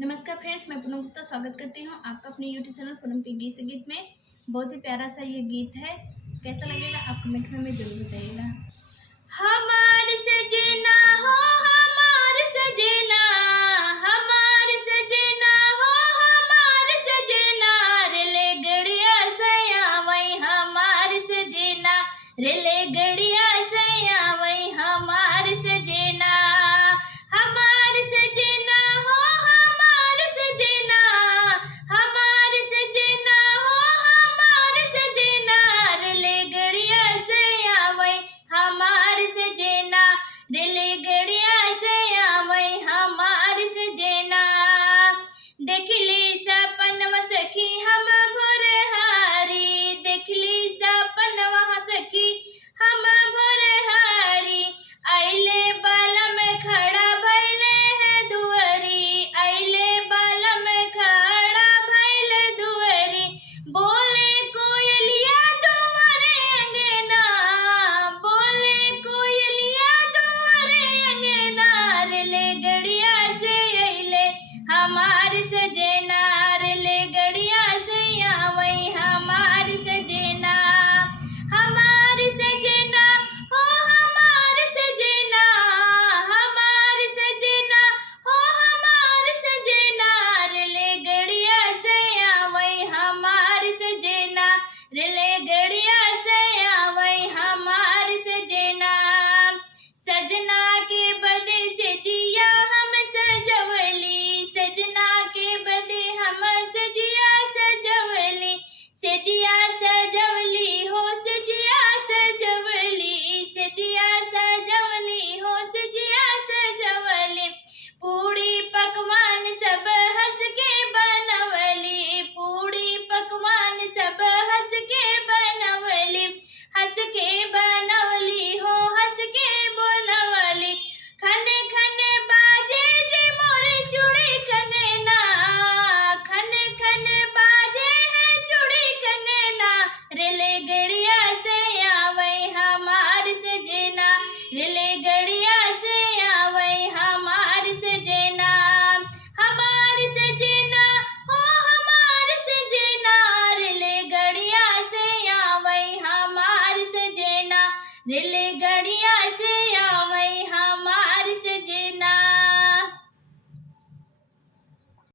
नमस्कार फ्रेंड्स, मैं पूनम गुप्ता स्वागत करती हूँ आपका अपने यूट्यूब चैनल पूनम के गीत से गीत में। बहुत ही प्यारा सा ये गीत है। कैसा लगेगा आप कमेंट में हमें जरूर बताइएगा। हमार सजना हो, हमार सजना